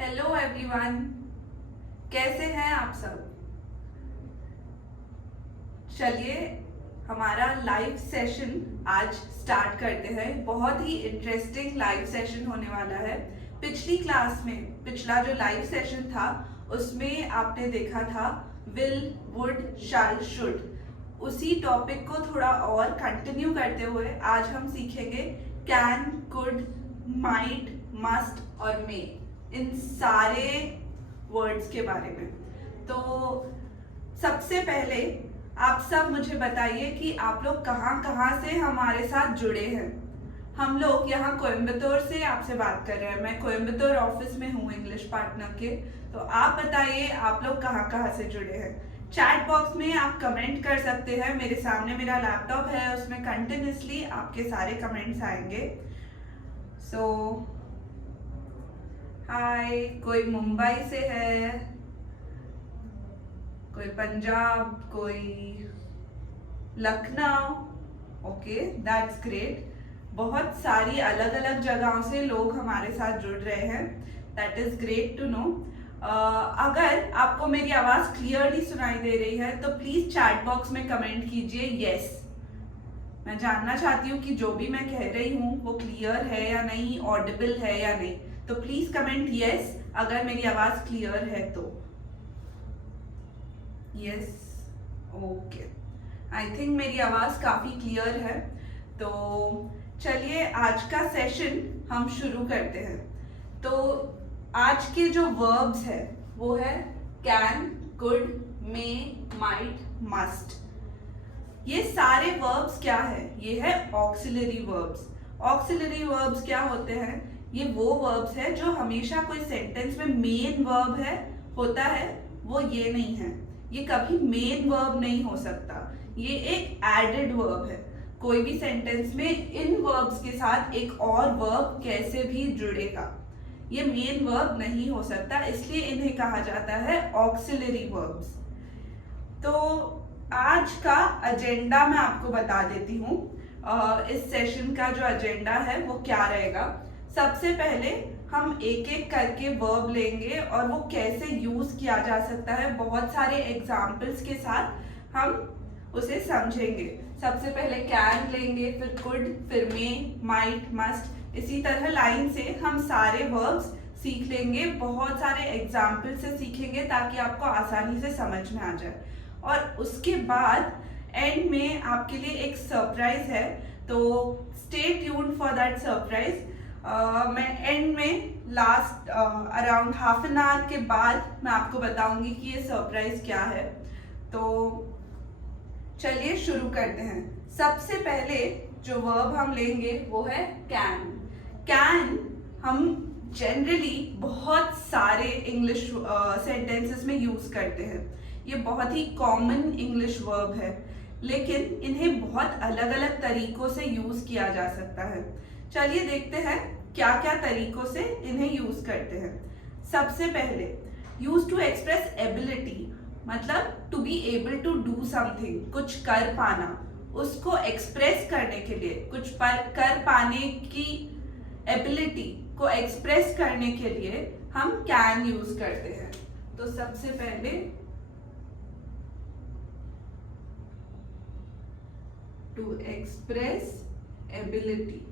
Hello everyone, कैसे हैं आप सब। चलिए हमारा लाइव सेशन आज स्टार्ट करते हैं। बहुत ही इंटरेस्टिंग लाइव सेशन होने वाला है। पिछली क्लास में पिछला जो लाइव सेशन था उसमें आपने देखा था विल, वुड, शैल, शुड। उसी टॉपिक को थोड़ा और कंटिन्यू करते हुए आज हम सीखेंगे कैन, कुड, माइट, मस्ट और मे, इन सारे वर्ड्स के बारे में। तो सबसे पहले आप सब मुझे बताइए कि आप लोग कहाँ कहाँ से हमारे साथ जुड़े हैं। हम लोग यहाँ कोयम्बतूर से आपसे बात कर रहे हैं। मैं कोयम्बतूर ऑफिस में हूँ इंग्लिश पार्टनर के। तो आप बताइए आप लोग कहाँ कहाँ से जुड़े हैं। चैट बॉक्स में आप कमेंट कर सकते हैं। मेरे सामने मेरा लैपटॉप है, उसमें कंटिन्यूसली आपके सारे कमेंट्स आएंगे। सो हाय, कोई मुंबई से है, कोई पंजाब, कोई लखनऊ। Okay, that's great. बहुत सारी अलग अलग जगहों से लोग हमारे साथ जुड़ रहे हैं। That is great to know. अगर आपको मेरी आवाज क्लियरली सुनाई दे रही है तो प्लीज चैट बॉक्स में कमेंट कीजिए यस। मैं जानना चाहती हूँ कि जो भी मैं कह रही हूँ वो क्लियर है या नहीं, ऑडिबल है या नहीं। तो प्लीज कमेंट यस अगर मेरी आवाज क्लियर है तो। यस, ओके, आई थिंक मेरी आवाज काफी क्लियर है। तो चलिए आज का सेशन हम शुरू करते हैं। तो आज के जो वर्ब्स है वो है can, could, may, might, must. ये सारे वर्ब्स क्या है? ये है ऑक्सिलरी वर्ब्स। ऑक्सिलरी वर्ब्स क्या होते हैं? ये वो वर्ब्स है जो हमेशा कोई सेंटेंस में मेन वर्ब है होता है, वो ये नहीं है। ये कभी मेन वर्ब नहीं हो सकता। ये एक एडेड वर्ब है। कोई भी सेंटेंस में इन वर्ब्स के साथ एक और वर्ब कैसे भी जुड़ेगा, ये मेन वर्ब नहीं हो सकता, इसलिए इन्हें कहा जाता है ऑक्सिलरी वर्ब्स। तो आज का एजेंडा मैं आपको बता देती हूँ। इस सेशन का जो एजेंडा है वो क्या रहेगा। सबसे पहले हम एक एक करके वर्ब लेंगे और वो कैसे यूज किया जा सकता है बहुत सारे एग्जाम्पल्स के साथ हम उसे समझेंगे। सबसे पहले कैन लेंगे, फिर कुड, फिर मे, माइट, मस्ट। इसी तरह लाइन से हम सारे वर्ब्स सीख लेंगे, बहुत सारे एग्जाम्पल से सीखेंगे ताकि आपको आसानी से समझ में आ जाए। और उसके बाद एंड में आपके लिए एक सरप्राइज है, तो stay tuned for that surprise. मैं एंड में last around half an hour के बाद मैं आपको बताऊंगी कि ये सरप्राइज क्या है। तो चलिए शुरू करते हैं। सबसे पहले जो वर्ब हम लेंगे वो है कैन। कैन हम जनरली बहुत सारे इंग्लिश सेंटेंसेस में यूज करते हैं। ये बहुत ही कॉमन इंग्लिश वर्ब है, लेकिन इन्हें बहुत अलग अलग तरीकों से यूज किया जा सकता है। चलिए देखते हैं क्या क्या तरीकों से इन्हें यूज करते हैं। सबसे पहले यूज टू एक्सप्रेस एबिलिटी, मतलब to be able to do something, कुछ कर पाना, उसको एक्सप्रेस करने के लिए, कुछ कर पाने की एबिलिटी को एक्सप्रेस करने के लिए हम कैन यूज करते हैं। तो सबसे पहले टू एक्सप्रेस एबिलिटी।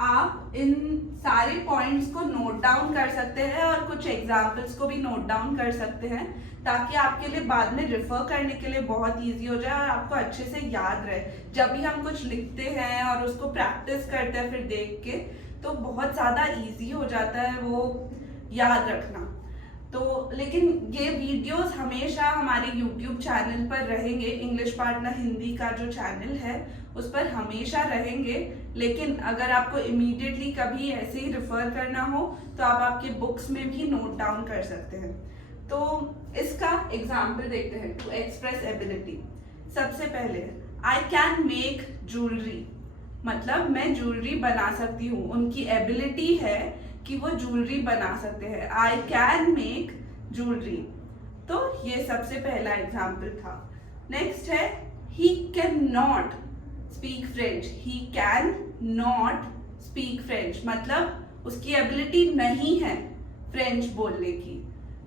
आप इन सारे पॉइंट्स को नोट डाउन कर सकते हैं और कुछ एग्जाम्पल्स को भी नोट डाउन कर सकते हैं ताकि आपके लिए बाद में रिफर करने के लिए बहुत इजी हो जाए और आपको अच्छे से याद रहे। जब भी हम कुछ लिखते हैं और उसको प्रैक्टिस करते हैं फिर देख के, तो बहुत ज़्यादा इजी हो जाता है वो याद रखना। तो लेकिन ये वीडियोस हमेशा हमारे YouTube चैनल पर रहेंगे। इंग्लिश पार्टनर हिंदी का जो चैनल है उस पर हमेशा रहेंगे, लेकिन अगर आपको इमीडिएटली कभी ऐसे ही रिफर करना हो तो आप आपके बुक्स में भी नोट डाउन कर सकते हैं। तो इसका एग्जाम्पल देखते हैं। टू एक्सप्रेस एबिलिटी, सबसे पहले आई कैन मेक ज्वेलरी, मतलब मैं ज्वेलरी बना सकती हूँ। उनकी एबिलिटी है कि वो ज्वेलरी बना सकते हैं। I can make jewellery. तो ये सबसे पहला एग्जाम्पल था। नेक्स्ट है he can not speak French. He can not speak French, मतलब उसकी एबिलिटी नहीं है फ्रेंच बोलने की।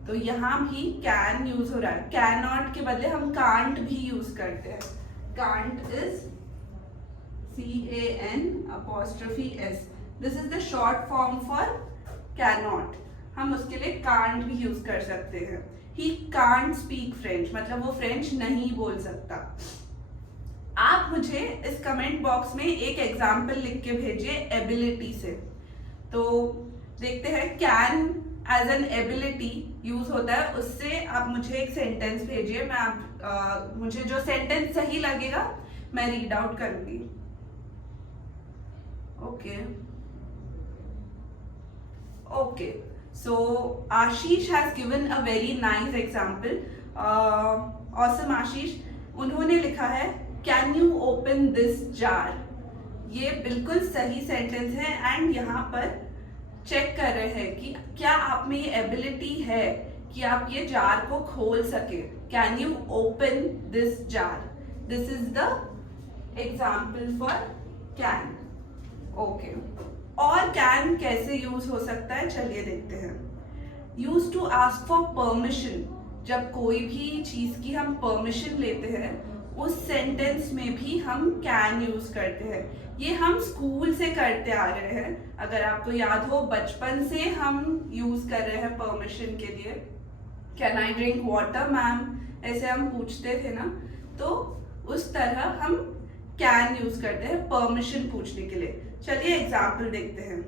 तो यहाँ भी कैन यूज हो रहा है, कैन नॉट के बदले हम कांट भी यूज करते हैं। Can't is CAN'(S). This is the short form for can not. हम उसके लिए कांट भी यूज कर सकते हैं। ही कांट स्पीक फ्रेंच, मतलब वो फ्रेंच नहीं बोल सकता। आप मुझे इस कमेंट बॉक्स में एक एग्जाम्पल लिख के भेजिए एबिलिटी से। तो देखते हैं can as an ability use होता है, उससे आप मुझे एक सेंटेंस भेजिए। मैं मुझे जो सेंटेंस सही लगेगा मैं रीड आउट करूंगी। Okay, so Ashish has given a very nice example. Awesome Ashish, उन्होंने लिखा है can you open this jar. ये बिल्कुल सही सेंटेंस है एंड यहाँ पर चेक कर रहे हैं कि क्या आप में ये एबिलिटी है कि आप ये जार को खोल सके। Can you open this jar, this is the example for can. Okay, और कैन कैसे यूज हो सकता है चलिए देखते हैं। Use to ask for permission, जब कोई भी चीज की हम परमिशन लेते हैं उस सेंटेंस में भी हम कैन यूज करते हैं। ये हम स्कूल से करते आ रहे हैं, अगर आपको याद हो बचपन से हम यूज कर रहे हैं परमिशन के लिए। Can I drink water ma'am, ऐसे हम पूछते थे ना, तो उस तरह हम कैन यूज करते हैं परमिशन पूछने के लिए। चलिए एग्जाम्पल देखते हैं।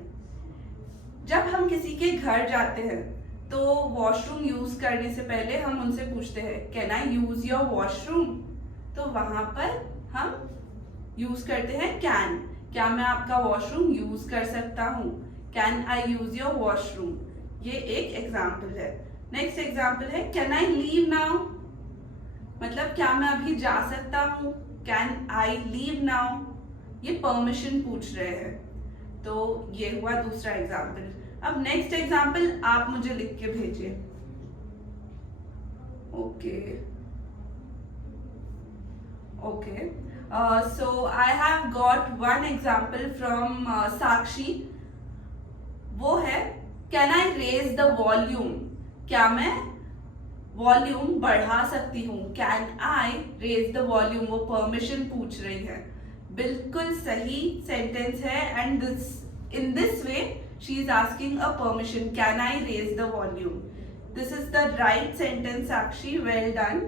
जब हम किसी के घर जाते हैं तो वॉशरूम यूज करने से पहले हम उनसे पूछते हैं can I use your washroom, तो वहां पर हम यूज करते हैं कैन। क्या मैं आपका वॉशरूम यूज कर सकता हूँ, can I use your washroom. ये एक एग्जाम्पल है। नेक्स्ट एग्जाम्पल है कैन आई लीव नाउ, मतलब क्या मैं अभी जा सकता हूँ, कैन आई लीव नाउ। ये परमिशन पूछ रहे हैं, तो ये हुआ दूसरा एग्जाम्पल। अब नेक्स्ट एग्जाम्पल आप मुझे लिख के भेजिए। So I have got one example from Sakshi. वो है can I raise the volume, क्या मैं वॉल्यूम बढ़ा सकती हूँ, can I raise the volume. वो परमिशन पूछ रही है, बिल्कुल सही सेंटेंस है and in this way she is asking a permission, can I raise the volume. This is the right sentence Sakshi, well done.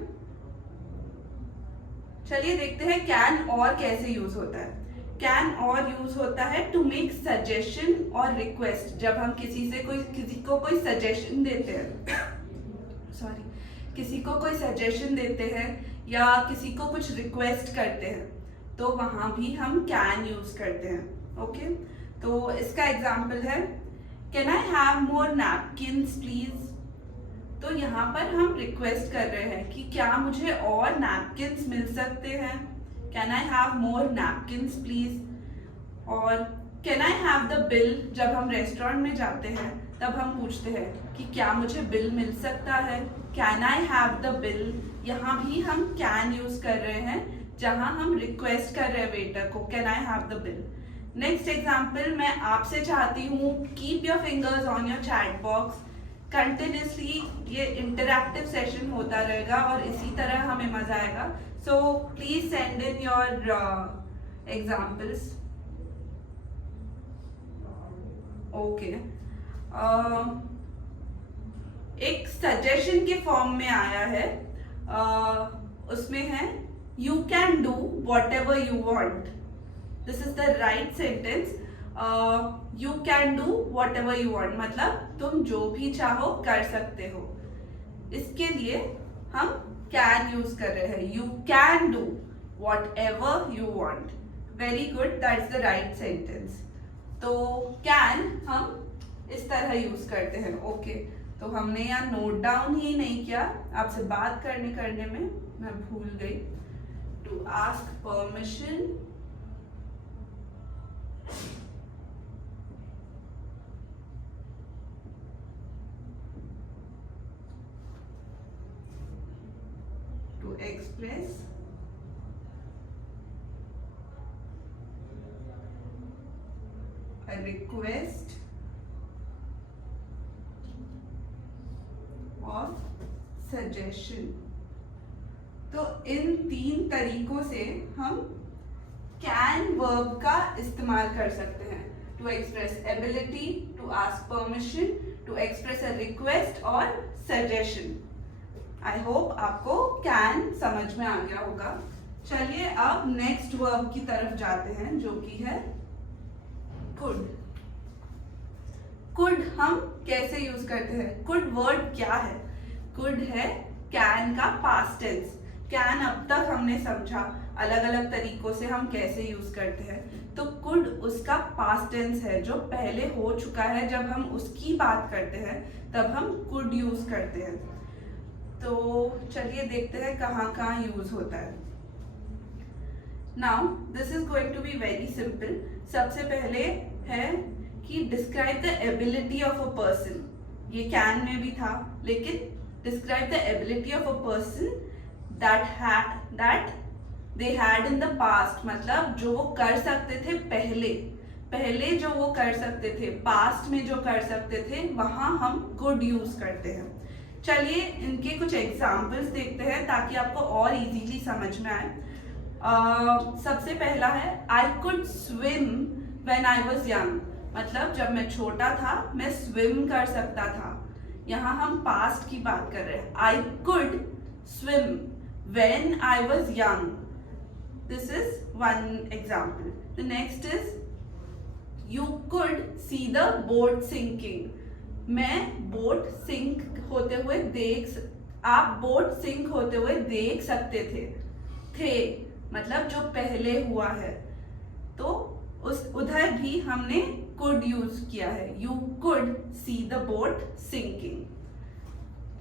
चलिए देखते हैं कैन और कैसे यूज होता है। कैन और यूज होता है टू मेक सजेशन और रिक्वेस्ट। जब हम किसी को कोई सजेशन देते हैं किसी को कोई सजेशन देते हैं या किसी को कुछ रिक्वेस्ट करते हैं तो वहां भी हम कैन यूज करते हैं। ओके, तो इसका एग्जाम्पल है can I have more napkins please. तो यहाँ पर हम रिक्वेस्ट कर रहे हैं कि क्या मुझे और नैपकिन्स मिल सकते हैं, can I have more napkins please. और can I have the bill, जब हम रेस्टोरेंट में जाते हैं तब हम पूछते हैं कि क्या मुझे बिल मिल सकता है, can I have the bill. यहाँ भी हम कैन यूज कर रहे हैं जहां हम रिक्वेस्ट कर रहे हैं वेटर को can I have the bill. Next example, मैं आपसे चाहती हूँ keep your fingers on your chat box. Continuously ये इंटरैक्टिव सेशन होता रहेगा और इसी तरह हमें मजा आएगा। So please send in your examples. Okay, एक सजेशन के फॉर्म में आया है, उसमें है you can do what ever you want. This is the right sentence. You can do what ever you want मतलब तुम जो भी चाहो कर सकते हो। इसके लिए हम कैन यूज कर रहे हैं, you can do what ever you want. Very good, that's the right sentence. तो कैन हम इस तरह यूज करते हैं। ओके, तो हमने यहाँ नोट डाउन ही नहीं किया, आपसे बात करने में मैं भूल गई। To ask permission, to express a request और सजेशन। तो इन 3 तरीकों से हम कैन वर्ब का इस्तेमाल कर सकते हैं to express ability, to ask permission, to express a request और सजेशन। आई होप आपको कैन समझ में आ गया होगा। चलिए अब नेक्स्ट वर्ब की तरफ जाते हैं जो कि है कुड। कुड हम कैसे यूज करते हैं? कुड वर्ड क्या है? कुड है कैन का पास्ट टेंस। कैन अब तक हमने समझा अलग अलग तरीकों से हम कैसे यूज करते हैं। तो कुड उसका पास्ट टेंस है जो पहले हो चुका है। जब हम उसकी बात करते हैं तब हम कुड यूज करते हैं। तो चलिए देखते हैं कहाँ कहाँ यूज होता है। Now this is going to be very simple. सबसे पहले है कि describe the ability of a person. ये कैन में भी था, लेकिन describe the ability of a person that they had in the past, मतलब जो वो कर सकते थे पहले जो वो कर सकते थे, पास्ट में जो कर सकते थे, वहां हम कुड यूज करते हैं। चलिए इनके कुछ एग्जाम्पल्स देखते हैं ताकि आपको और इजीली समझ में आए। सबसे पहला है I could swim when I was young, मतलब जब मैं छोटा था मैं स्विम कर सकता था। यहाँ हम पास्ट की बात कर रहे हैं। I could swim when I was young. This is one example. The next is you could see the boat sinking. मैं बोट सिंक होते हुए आप बोट सिंक होते हुए देख सकते थे मतलब जो पहले हुआ है। तो उधर भी हमने could यूज किया है। You could see the boat sinking.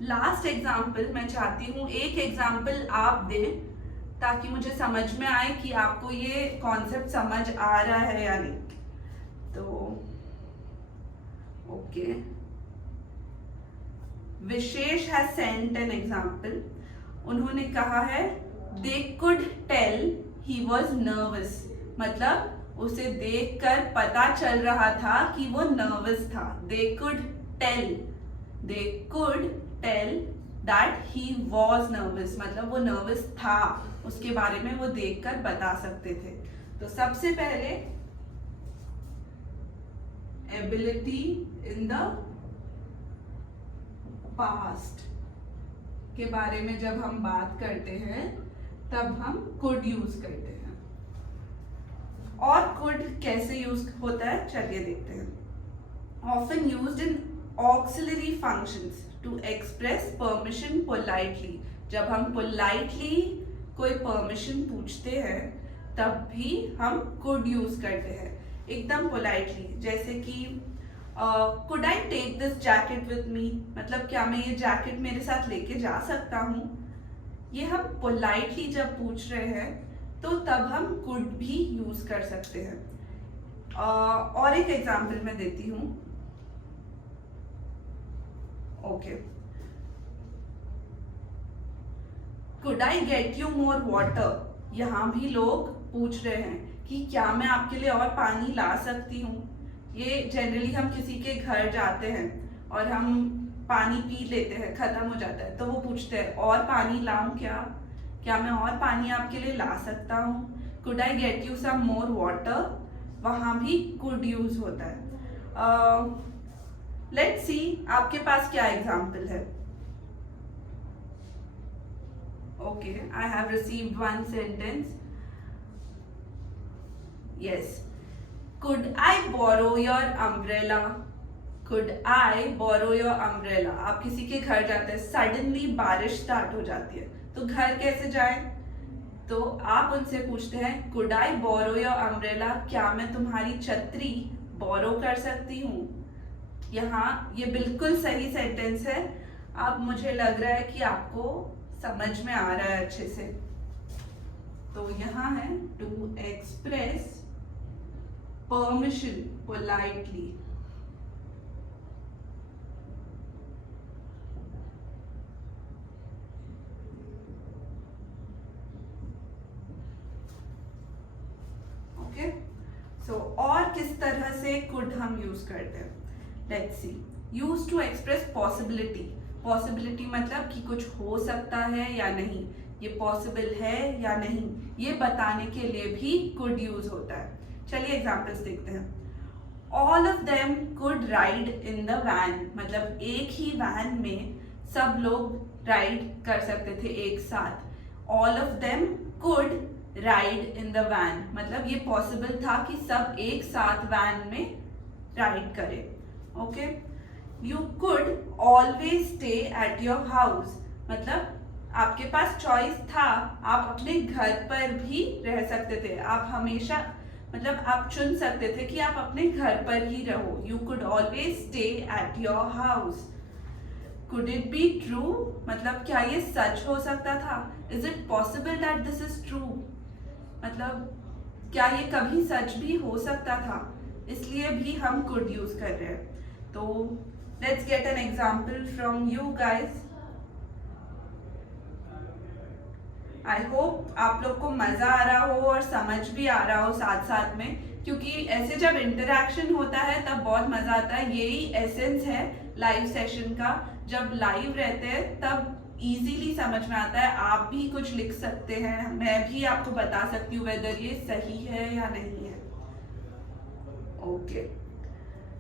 Last example मैं चाहती हूँ एक एग्जाम्पल आप दें ताकि मुझे समझ में आए कि आपको ये कॉन्सेप्ट समझ आ रहा है या नहीं। तो okay, Vishesh has sent an example. उन्होंने कहा है they could tell he was nervous, मतलब उसे देखकर पता चल रहा था कि वो नर्वस था। They could tell that he was nervous, मतलब वो नर्वस था, उसके बारे में वो देखकर बता सकते थे। तो सबसे पहले एबिलिटी इन द पास्ट के बारे में जब हम बात करते हैं तब हम कुड यूज करते हैं। और कुड कैसे यूज होता है चलिए देखते हैं। Often used in auxiliary functions to express permission politely. जब हम पोलाइटली कोई परमिशन पूछते हैं तब भी हम कुड यूज करते हैं एकदम पोलाइटली। जैसे कि could I take this jacket with me, मतलब क्या मैं ये जैकेट मेरे साथ लेके जा सकता हूँ। ये हम पोलाइटली जब पूछ रहे हैं तो तब हम कुड भी यूज कर सकते हैं। और एक एग्जाम्पल मैं देती हूँ। Okay, could I get you more water. यहाँ भी लोग पूछ रहे हैं कि क्या मैं आपके लिए और पानी ला सकती हूँ। ये जनरली हम किसी के घर जाते हैं और हम पानी पी लेते हैं, खत्म हो जाता है, तो वो पूछते हैं और पानी लाऊं क्या मैं और पानी आपके लिए ला सकता हूँ। Could I get you some more water, वहां भी कुड यूज होता है। लेट्स सी आपके पास क्या एग्जाम्पल है। Okay, I have received one sentence. Yes, could I borrow your umbrella. Could I borrow your umbrella. आप किसी के घर जाते हैं, सडनली बारिश स्टार्ट हो जाती है, तो घर कैसे जाएं? तो आप उनसे पूछते हैं could I borrow your umbrella, क्या मैं तुम्हारी छतरी बोरो कर सकती हूँ। यहाँ ये बिल्कुल सही सेंटेंस है। अब मुझे लग रहा है कि आपको समझ में आ रहा है अच्छे से। तो यहाँ है to express permission politely. Okay, so और किस तरह से कुड हम यूज करते हैं। Let's see, use to express possibility. Possibility मतलब कि कुछ हो सकता है या नहीं, ये पॉसिबल है या नहीं, ये बताने के लिए भी कुड यूज होता है। चलिए एग्जाम्पल्स देखते हैं। All of them could ride in the van, मतलब एक ही वैन में सब लोग राइड कर सकते थे एक साथ। All of them could ride in the van, मतलब ये पॉसिबल था कि सब एक साथ वैन में राइड करें। Okay, you could always stay at your house, मतलब आपके पास चॉइस था, आप अपने घर पर भी रह सकते थे, आप हमेशा मतलब आप चुन सकते थे कि आप अपने घर पर ही रहो। You could always stay at your house. Could it be true, मतलब क्या ये सच हो सकता था? Is it possible that this is true, मतलब क्या ये कभी सच भी हो सकता था? इसलिए भी हम कुड यूज कर रहे हैं। तो let's get an example from you guys. I hope आप लोग को मजा आ रहा हो और समझ भी आ रहा हो साथ साथ में, क्योंकि ऐसे जब इंटरेक्शन होता है तब बहुत मजा आता है। यही एसेंस है लाइव सेशन का, जब लाइव रहते हैं तब इजीली समझ में आता है। आप भी कुछ लिख सकते हैं, मैं भी आपको बता सकती हूँ वेदर ये सही है या नहीं है। ओके,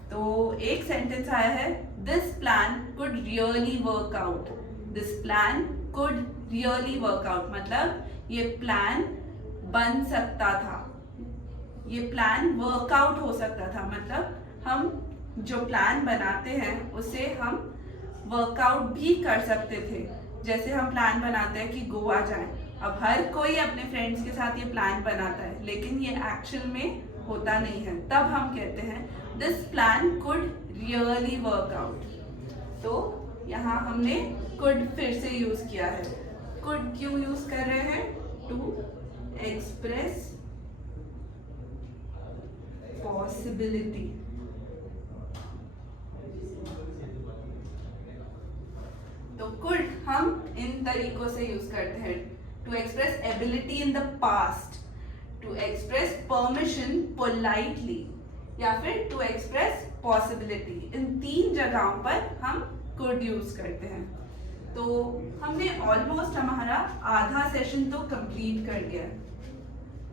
तो एक सेंटेंस आया है, this plan could really work out. This plan could really work out, मतलब ये प्लान बन सकता था, ये प्लान वर्कआउट हो सकता था, मतलब हम जो प्लान बनाते हैं उसे हम वर्कआउट भी कर सकते थे। जैसे हम प्लान बनाते हैं कि गोवा जाएं, अब हर कोई अपने फ्रेंड्स के साथ ये प्लान बनाता है, लेकिन ये एक्चुअल में होता नहीं है, तब हम कहते हैं this plan could really work out. तो यहाँ हमने कुड फिर से यूज किया है। कुड क्यों यूज कर रहे हैं? To express possibility. तो कुड हम इन तरीकों से यूज करते हैं, to express ability in the past, to express permission politely, या फिर टू एक्सप्रेस पॉसिबिलिटी। इन तीन जगहों पर हम कुड यूज करते हैं। तो हमने ऑलमोस्ट हमारा आधा सेशन तो कंप्लीट कर दिया है।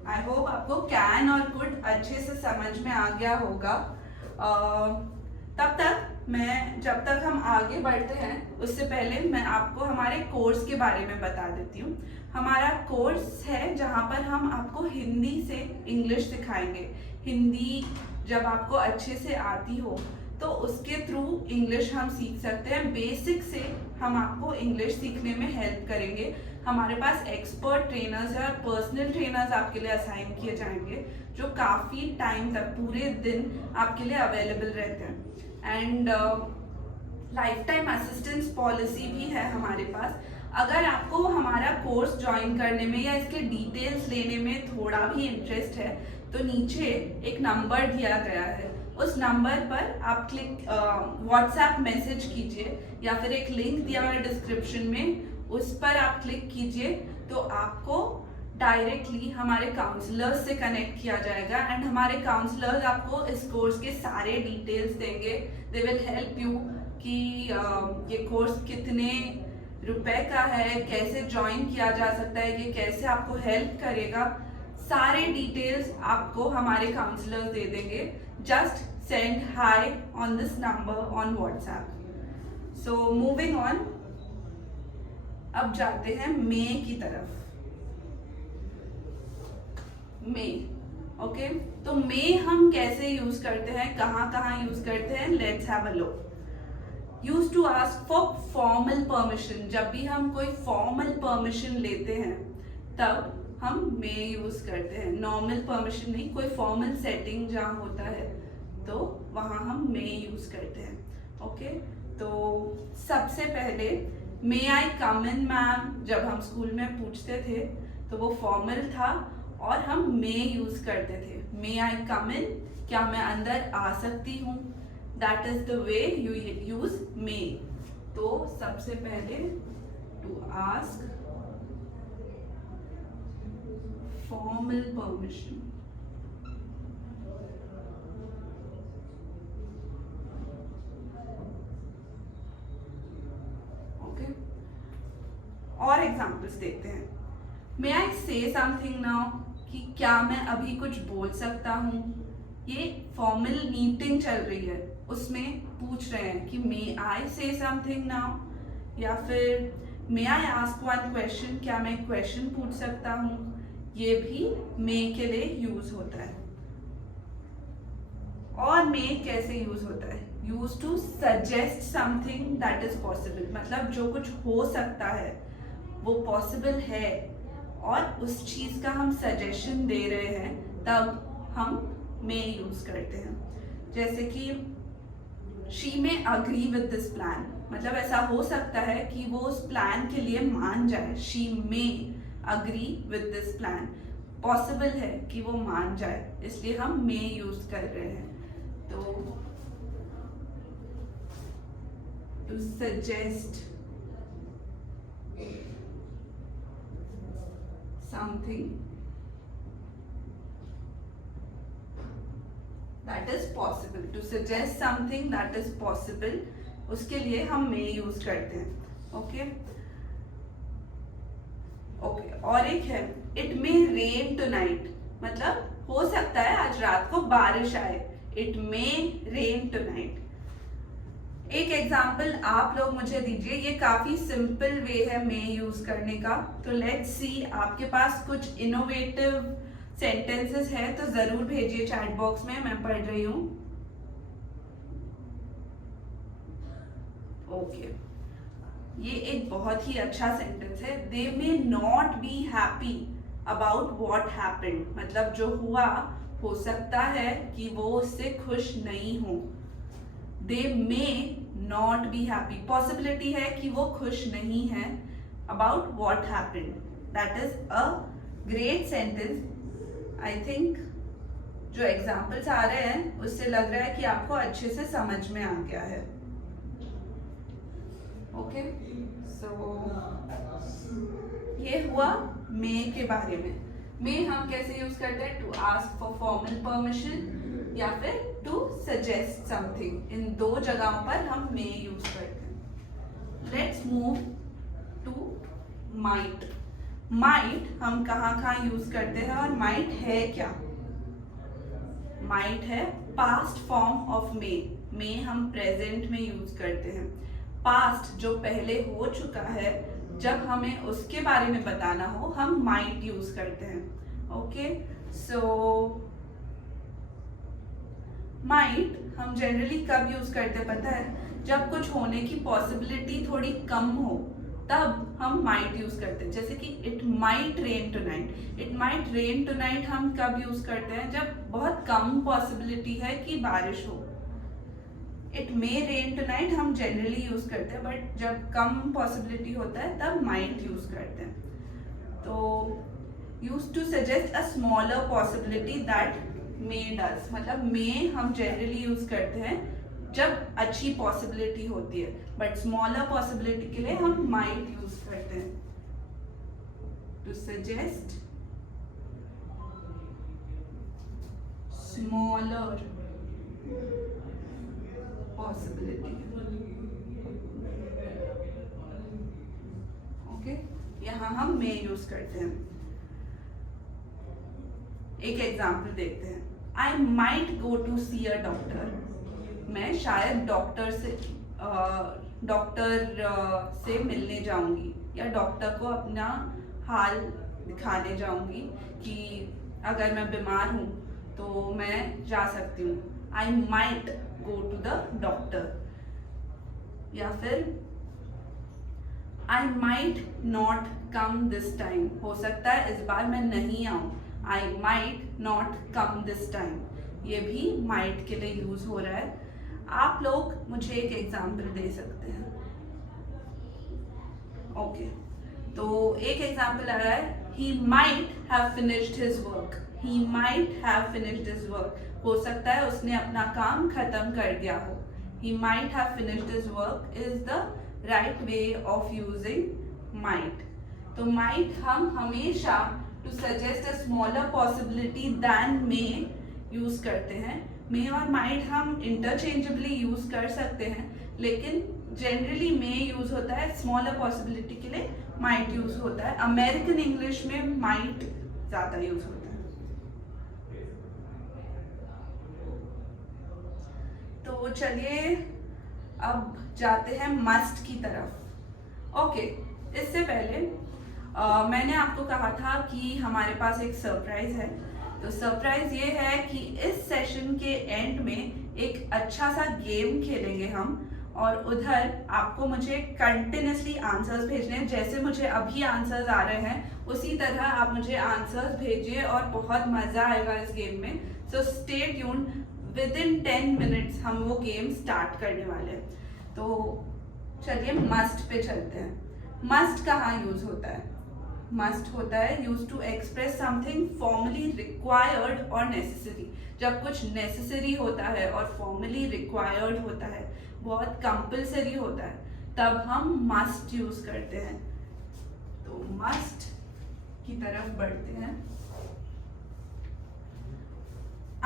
आई होप आपको कैन और कुड अच्छे से समझ में आ गया होगा। तब तक जब तक हम आगे बढ़ते हैं उससे पहले मैं आपको हमारे कोर्स के बारे में बता देती हूँ। हमारा कोर्स है जहाँ पर हम आपको हिंदी से इंग्लिश सिखाएंगे। हिंदी जब आपको अच्छे से आती हो तो उसके थ्रू इंग्लिश हम सीख सकते हैं। बेसिक से हम आपको इंग्लिश सीखने में हेल्प करेंगे। हमारे पास एक्सपर्ट ट्रेनर्स है और पर्सनल ट्रेनर्स आपके लिए असाइन किए जाएंगे जो काफ़ी टाइम तक, पूरे दिन आपके लिए अवेलेबल रहते हैं। And life time assistance policy भी है हमारे पास। अगर आपको हमारा कोर्स ज्वाइन करने में या इसके डिटेल्स लेने में थोड़ा भी इंटरेस्ट है तो नीचे एक नंबर दिया गया है, उस नंबर पर आप व्हाट्सएप मैसेज कीजिए या फिर एक लिंक दिया हुआ है डिस्क्रिप्शन में, उस पर आप क्लिक कीजिए तो आपको डायरेक्टली हमारे काउंसलर्स से कनेक्ट किया जाएगा। एंड हमारे काउंसलर्स आपको इस कोर्स के सारे डिटेल्स देंगे। दे विल हेल्प यू कि ये कोर्स कितने रुपए का है, कैसे ज्वाइन किया जा सकता है, ये कैसे आपको हेल्प करेगा, सारे डिटेल्स आपको हमारे काउंसलर्स दे देंगे। Just send high on this number on WhatsApp. So moving on, अब जाते हैं मे की तरफ। मे, ओके, तो मे हम कैसे यूज करते हैं, कहाँ कहाँ यूज करते हैं, let's have a look. Use to ask for formal permission, जब भी हम कोई फॉर्मल परमिशन लेते हैं तब हम मे यूज करते हैं। नॉर्मल परमिशन नहीं, कोई फॉर्मल सेटिंग जहाँ होता है तो वहाँ हम मे यूज करते हैं। ओके, तो सबसे पहले मे आई कम इन मैम, जब हम स्कूल में पूछते थे तो वो फॉर्मल था और हम मे यूज करते थे। मे आई कम इन, क्या मैं अंदर आ सकती हूँ, that is the way you use may. तो सबसे पहले to ask formal permission, examples देखते हैं। मे आई से समथिंग नाउ, कि क्या मैं अभी कुछ बोल सकता हूँ। ये फॉर्मल मीटिंग चल रही है, उसमें पूछ रहे हैं कि मे आई से समथिंग नाउ, या फिर मे आई आस्क वन क्वेश्चन, क्या मैं क्वेश्चन पूछ सकता हूँ। ये भी मे के लिए यूज होता है। और मे कैसे यूज होता है, use to suggest something that is possible, मतलब जो कुछ हो सकता है वो पॉसिबल है और उस चीज का हम सजेशन दे रहे हैं, तब हम मे यूज करते हैं। जैसे कि she may agree with this plan, मतलब ऐसा हो सकता है कि वो उस प्लान के लिए मान जाए। She may agree with this plan, possible है कि वो मान जाए, इसलिए हम मे यूज कर रहे हैं। तो to suggest something that is possible, to suggest something that is possible, उसके लिए हम मे यूज करते हैं। ओके ओके, और एक है इट मे रेन टुनाइट, मतलब हो सकता है आज रात को बारिश आए। It may rain tonight. एक एग्जाम्पल आप लोग मुझे दीजिए, ये काफी सिंपल वे है मे यूज करने का। तो लेट्स सी, आपके पास कुछ इनोवेटिव सेंटेंसेस है तो जरूर भेजिए चैट बॉक्स में, मैं पढ़ रही हूँ। ओके, ये एक बहुत ही अच्छा सेंटेंस है। They may not be happy about what happened, मतलब जो हुआ हो सकता है कि वो उससे खुश नहीं हो। They may not be happy, possibility है कि वो खुश नहीं है about what happened. That is a great sentence. I think जो एग्जाम्पल्स आ रहे हैं उससे लग रहा है कि आपको अच्छे से समझ में आ गया है। ओके, सो ये हुआ मे के बारे में। मे हम कैसे यूज करते हैं, to ask for formal permission या फिर टू सजेस्ट समथिंग, इन दो जगहों पर हम मे यूज करते हैं। Let's move to might. Might हम कहाँ यूज करते हैं और माइट है क्या। माइट है पास्ट फॉर्म ऑफ मे। मे हम प्रेजेंट में यूज करते हैं। पास्ट जो पहले हो चुका है, जब हमें उसके बारे में बताना हो हम माइट यूज करते हैं। ओके, सो माइट हम जनरली कब यूज करते हैं पता है, जब कुछ होने की पॉसिबिलिटी थोड़ी कम हो तब हम माइट यूज करते हैं। जैसे कि it might rain tonight. It might rain tonight हम कब यूज करते हैं, जब बहुत कम पॉसिबिलिटी है कि बारिश हो। इट मे रेन टुनाइट हम जनरली यूज करते हैं, बट जब कम पॉसिबिलिटी होता है तब माइट यूज करते हैं। तो use to suggest a smaller possibility that may does, मतलब मे हम जनरली यूज करते हैं जब अच्छी पॉसिबिलिटी होती है, बट स्मॉलर पॉसिबिलिटी के लिए हम माइट यूज करते हैं। To suggest smaller possibility. Okay, यहां हम मे यूज करते हैं। एक एग्जाम्पल देखते हैं। I might go to see a doctor, मैं शायद डॉक्टर से मिलने जाऊंगी या डॉक्टर को अपना हाल दिखाने जाऊंगी कि अगर मैं बीमार हूं तो मैं जा सकती हूँ। I might go to the doctor. या फिर I might not come this time, हो सकता है इस बार मैं नहीं आऊं। I might not come this time, ये भी माइट के लिए यूज हो रहा है। आप लोग मुझे एक एग्जाम्पल दे सकते हैं। ओके, तो एक एग्जाम्पल आ रहा है, ही might have finished his work. He might have finished his work, हो सकता है उसने अपना काम खत्म कर दिया हो। He might have finished his work is the right way of using might. तो माइट हम हमेशा to suggest a smaller possibility than may use करते हैं। मे और माइट हम इंटरचेंजेबली यूज कर सकते हैं, लेकिन जनरली मे यूज होता है स्मॉलर पॉसिबिलिटी के लिए माइट यूज होता है, अमेरिकन इंग्लिश में माइट ज्यादा यूज होता है। तो चलिए अब जाते हैं मस्ट की तरफ। ओके, इससे पहले मैंने आपको कहा था कि हमारे पास एक सरप्राइज है। तो सरप्राइज ये है कि इस सेशन के एंड में एक अच्छा सा गेम खेलेंगे हम, और उधर आपको मुझे कंटिन्यूसली आंसर्स भेजने हैं। जैसे मुझे अभी आंसर्स आ रहे हैं उसी तरह आप मुझे आंसर्स भेजिए और बहुत मजा आएगा इस गेम में। सो stay tuned, with in 10 minutes हम वो गेम स्टार्ट करने वाले हैं। तो चलिए मस्ट पे चलते हैं। मस्ट कहाँ यूज होता है? मस्ट होता है use to express something formally required और नेसेसरी। जब कुछ नेसेसरी होता है और फॉर्मली रिक्वायर्ड होता है, बहुत कंपल्सरी होता है, तब हम मस्ट यूज करते हैं। तो मस्ट की तरफ बढ़ते हैं।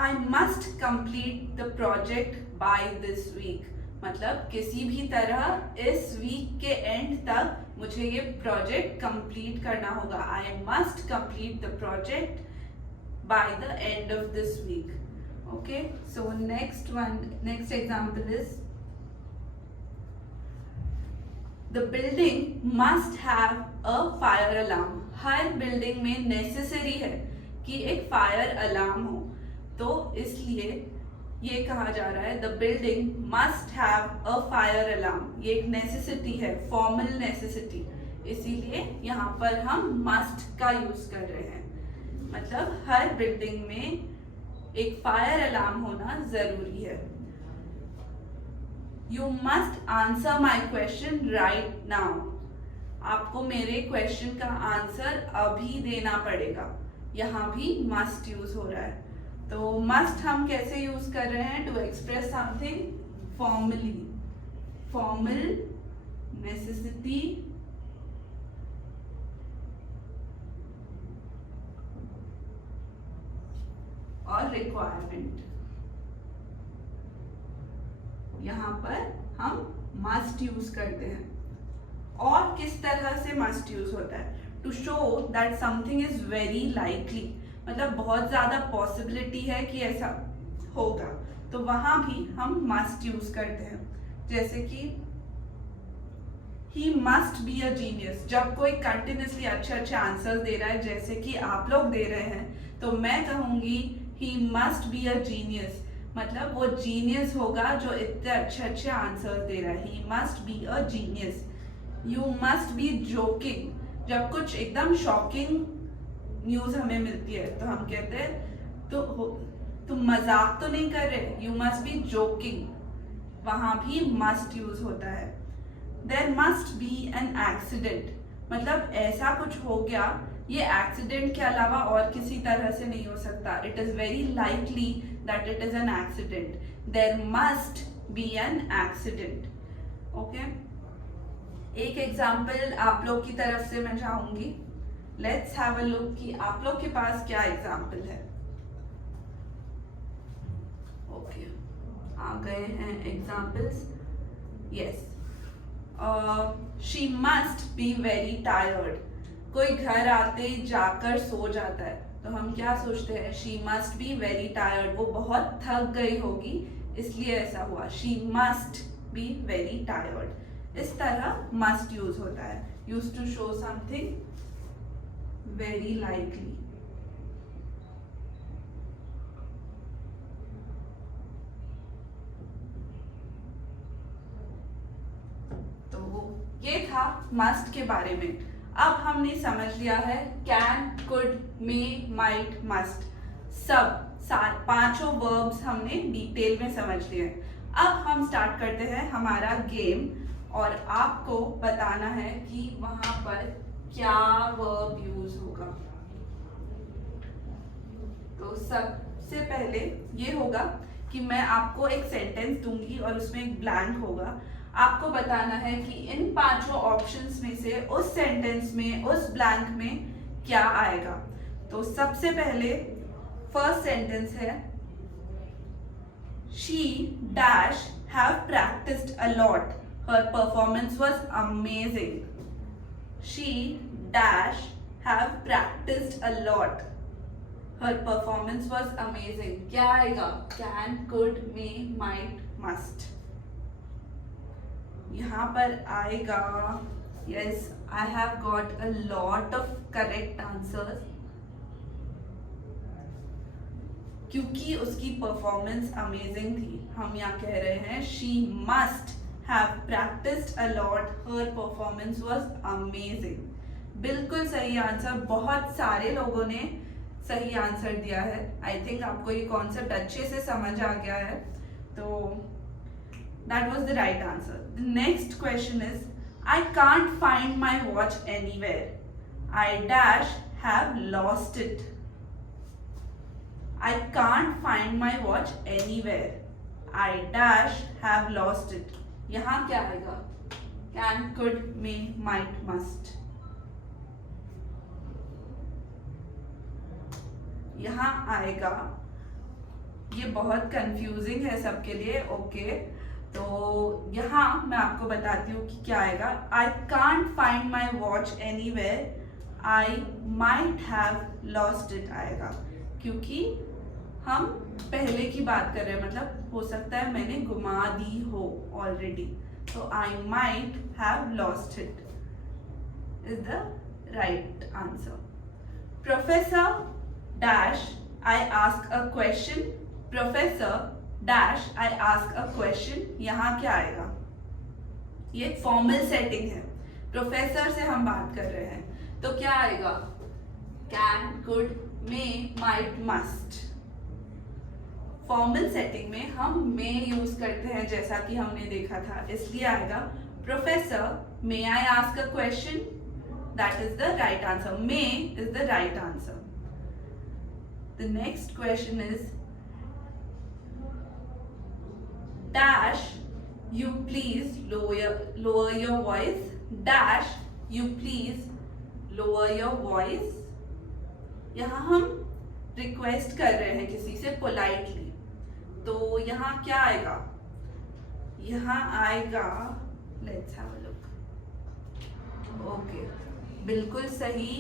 I must complete the project by this week। मतलब किसी भी तरह इस वीक के एंड तक मुझे ये प्रोजेक्ट कंप्लीट करना होगा। I must complete the project by the end of this week। Okay, so next example is the building must have a fire alarm। Her building में नेसेसरी है कि एक फायर अलार्म हो, तो इसलिए ये कहा जा रहा है the building must have a fire alarm. ये एक नेसेसिटी है, फॉर्मल नेसेसिटी, इसीलिए यहाँ पर हम मस्ट का यूज कर रहे हैं। मतलब हर बिल्डिंग में एक फायर अलार्म होना जरूरी है। You must answer my question right now. आपको मेरे क्वेश्चन का आंसर अभी देना पड़ेगा। यहाँ भी मस्ट यूज हो रहा है। तो मस्ट हम कैसे यूज कर रहे हैं? To express something formally, formal necessity और रिक्वायरमेंट। यहाँ पर हम मस्ट यूज करते हैं। और किस तरह से मस्ट यूज होता है? To show that something is very likely, मतलब बहुत ज्यादा पॉसिबिलिटी है कि ऐसा होगा, तो वहां भी हम मस्ट यूज करते हैं। जैसे कि he must be a genius. जब कोई कंटिन्यूसली अच्छे आंसर दे रहा है, जैसे कि आप लोग दे रहे हैं, तो मैं कहूंगी he must be a genius. मतलब वो जीनियस होगा जो इतने अच्छे आंसर दे रहा है। He must be a genius. You must be joking. जब कुछ एकदम शॉकिंग न्यूज हमें मिलती है तो हम कहते हैं तो तुम मजाक तो नहीं कर रहे, यू मस्ट बी जोकिंग। वहां भी मस्ट यूज होता है। There must be an accident. मतलब ऐसा कुछ हो गया, ये एक्सीडेंट के अलावा और किसी तरह से नहीं हो सकता। It is very likely that it is an accident. There must be an accident. Okay, एक एग्जाम्पल आप लोग की तरफ से मैं चाहूंगी। लेट्स हैव अ लुक कि आप लोग के पास क्या एग्जाम्पल है। ओके, आ गए हैं examples. Yes, she must be very tired. कोई घर आते ही जाकर सो जाता है, तो हम क्या सोचते हैं? She must be very tired. वो बहुत थक गई होगी इसलिए ऐसा हुआ। She must be very tired. इस तरह मस्ट यूज होता है, use to show something very likely। तो ये था मस्ट के बारे में। अब हमने समझ लिया है can, could, may, might, must, सब पांचों वर्ब्स हमने डिटेल में समझ लिए। अब हम स्टार्ट करते हैं हमारा गेम, और आपको बताना है कि वहां पर क्या वर्ब यूज होगा। तो सबसे पहले ये होगा कि मैं आपको एक सेंटेंस दूंगी और उसमें एक ब्लैंक होगा। आपको बताना है कि इन पांचों ऑप्शंस में से उस सेंटेंस में, उस ब्लैंक में क्या आएगा। तो सबसे पहले फर्स्ट सेंटेंस है she dash have practised a lot, her performance was amazing. she dash have practiced a lot. Her performance was amazing. क्या आएगा? Can, could, may, might, must. यहाँ पर आएगा yes, I have got a lot of correct answers. क्योंकि उसकी performance amazing थी, हम यहाँ कह रहे हैं she must have practiced a lot. Her performance was amazing. बिल्कुल सही आंसर, बहुत सारे लोगों ने सही आंसर दिया है. आई थिंक आपको ये कॉन्सेप्ट अच्छे से समझ आ गया है. तो that was the right answer. The next question is I can't find my watch anywhere. I dash have lost it. I can't find my watch anywhere. I dash have lost it. यहाँ क्या आएगा? Can, could, may, might, must. यहाँ आएगा, ये बहुत confusing है सबके लिए. ओके, तो यहाँ मैं आपको बताती हूँ कि क्या आएगा. I can't find my watch anywhere. I might have lost it आएगा, क्योंकि हम पहले की बात कर रहे हैं, मतलब हो सकता है मैंने गुमा दी हो ऑलरेडी. तो I might have lost it is the right answer. Professor dash I ask a question. Professor dash I ask a question. यहाँ क्या आएगा? ये फॉर्मल सेटिंग है, प्रोफेसर से हम बात कर रहे हैं, तो क्या आएगा? Can, could, may, might, must. Formal setting में हम मे यूज करते हैं, जैसा कि हमने देखा था, इसलिए आएगा professor may I ask a question. That is the right answer. May is the right answer. The next question is dash you please lower your voice. Dash you please lower your voice. यहाँ हम request कर रहे हैं किसी से politely, तो यहाँ क्या आएगा? यहाँ आएगा, let's have a look. Okay, बिल्कुल सही.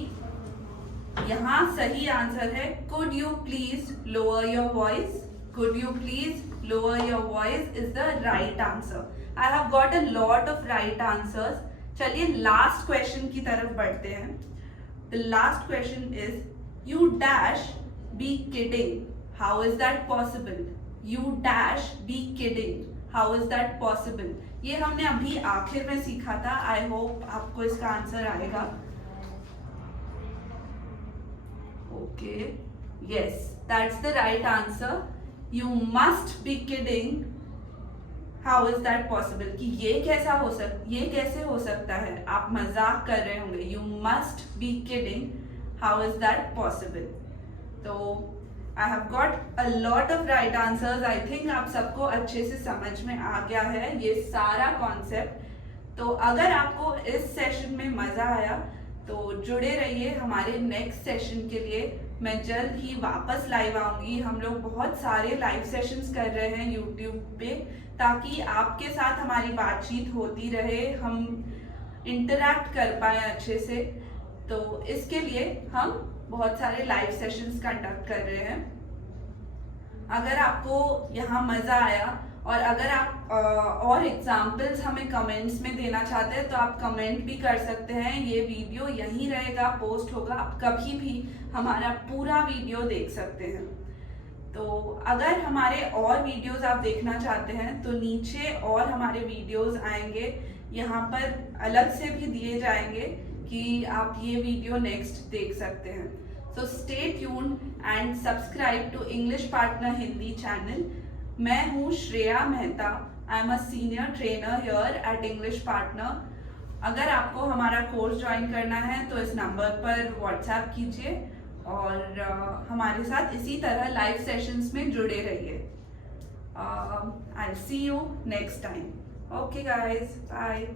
यहाँ सही आंसर है could you please lower your voice. Could you please lower your voice is the right answer. I have got a lot of right answers. चलिए लास्ट क्वेश्चन की तरफ बढ़ते हैं. The last question is you dash be kidding. How is that possible? You dash be kidding. How is that possible? ये हमने अभी आखिर में सीखा था. I hope आपको इसका आंसर आएगा. Okay, yes, that's the right answer. You must be kidding. How is that possible? कि ये कैसे हो सकता है? आप मजाक कर रहे होंगे. You must be kidding. How is that possible? तो I have got a lot of right answers. I think आप सबको अच्छे से समझ में आ गया है ये सारा कॉन्सेप्ट. तो अगर आपको इस सेशन में मजा आया तो जुड़े रहिए हमारे नेक्स्ट सेशन के लिए. मैं जल्द ही वापस लाइव आऊंगी. हम लोग बहुत सारे लाइव सेशंस कर रहे हैं यूट्यूब पे, ताकि आपके साथ हमारी बातचीत होती रहे, हम इंटरैक्ट कर पाए अच्छे से. तो इसके लिए हम बहुत सारे लाइव सेशंस कंडक्ट कर रहे हैं. अगर आपको यहाँ मज़ा आया और अगर आप और एग्जाम्पल्स हमें कमेंट्स में देना चाहते हैं तो आप कमेंट भी कर सकते हैं. ये वीडियो यहीं रहेगा, पोस्ट होगा, आप कभी भी हमारा पूरा वीडियो देख सकते हैं. तो अगर हमारे और वीडियोस आप देखना चाहते हैं तो नीचे और हमारे वीडियोस आएंगे, यहाँ पर अलग से भी दिए जाएंगे कि आप ये वीडियो नेक्स्ट देख सकते हैं. So stay tuned and subscribe to English Partner Hindi channel. मैं हूँ Shreya Mehta. I am a senior trainer here at English Partner. अगर आपको हमारा कोर्स ज्वाइन करना है तो इस नंबर पर व्हाट्सएप कीजिए और हमारे साथ इसी तरह लाइव सेशंस में जुड़े रहिए. I see you next time. Okay guys, bye.